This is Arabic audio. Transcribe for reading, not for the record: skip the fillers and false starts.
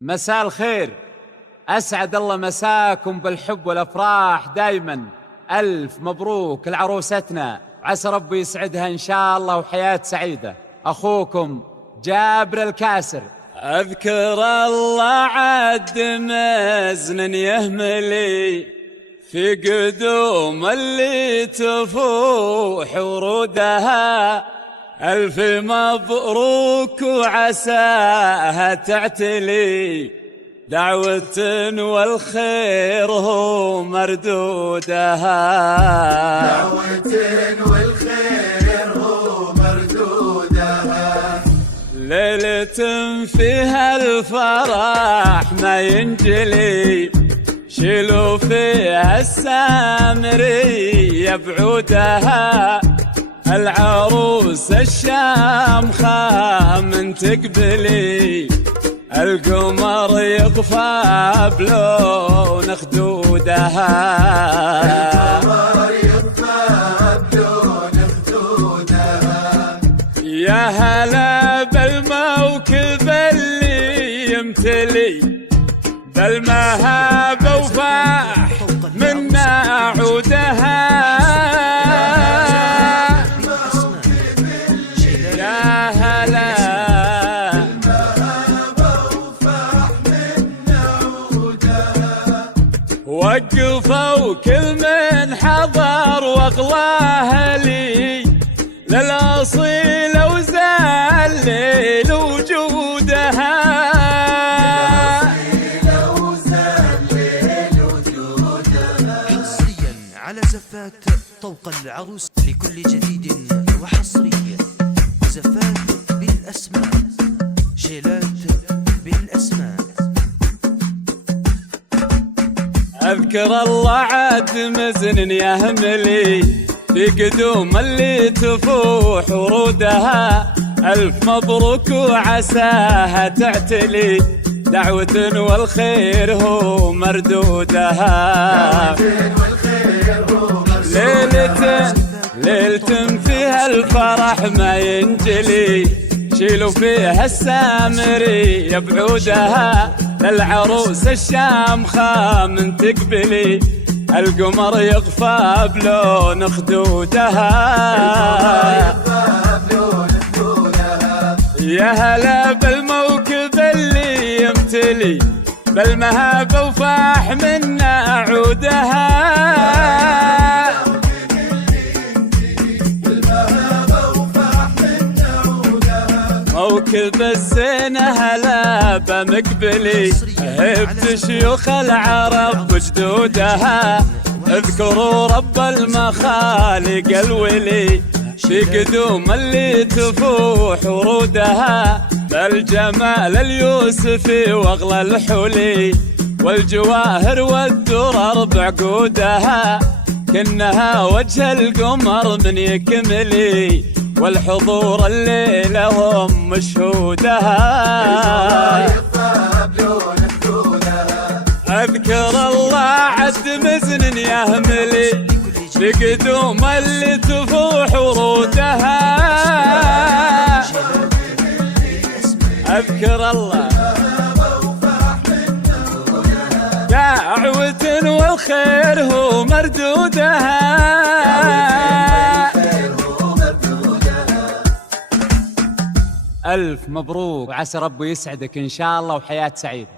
مساء الخير، أسعد الله مساكم بالحب والأفراح دايما. ألف مبروك لعروستنا، عسى ربي يسعدها إن شاء الله وحياة سعيدة. أخوكم جابر الكاسر. أذكر الله عد مزن يهملي في قدوم اللي تفوح ورودها، ألف مبروك وعساها تعتلي، دعوة والخير هو مردودها، دعوة والخير هو مردودها. ليلة فيها الفرح ما ينجلي، شيلوا فيها السامرية بعودها، العروس الشامخة من تقبلي، القمر يطفى بلون خدودها، القمر يطفى بلون خدودها. يا هلا بالموكب اللي يمتلي بالمهابة وفاح منا عودها، يا هلا وقفوا كل من حضر واغلاه لي، للأصيل وزلل وجودها، حصريا على زفات طوق العروس لكل جديد وحصري. زفات بالأسماء، جيلات بالأسماء. أذكر الله عد مزن يهملي في قدوم اللي تفوح ورودها، ألف مبروك وعساها تعتلي، دعوة والخير هو مردودها، ليلة فيها الفرح ما ينجلي، شيلوا فيها السامري بعودها، للعروس الشامخة من تقبلي، القمر يغفى بلون خدودها، يا هلا بالموكب اللي يمتلي بالمهابة وفاح منا عودها، موكب الزينة هلا بمقبلي، هبت شيوخ العرب وجدودها، اذكروا رب المخالق الولي، في قدوم اللي تفوح ورودها، بالجمال اليوسفي واغلى الحلي، والجواهر والدرر بعقودها، كنها وجه القمر من يكملي، والحضور الليلة هم مشهودها، أذكر الله عد مزن يهملي في قدوم اللي تفوح ورودها، أذكر الله دعوة والخير هو مردودها، ألف مبروك وعسى ربي يسعدك إن شاء الله وحياة سعيدة.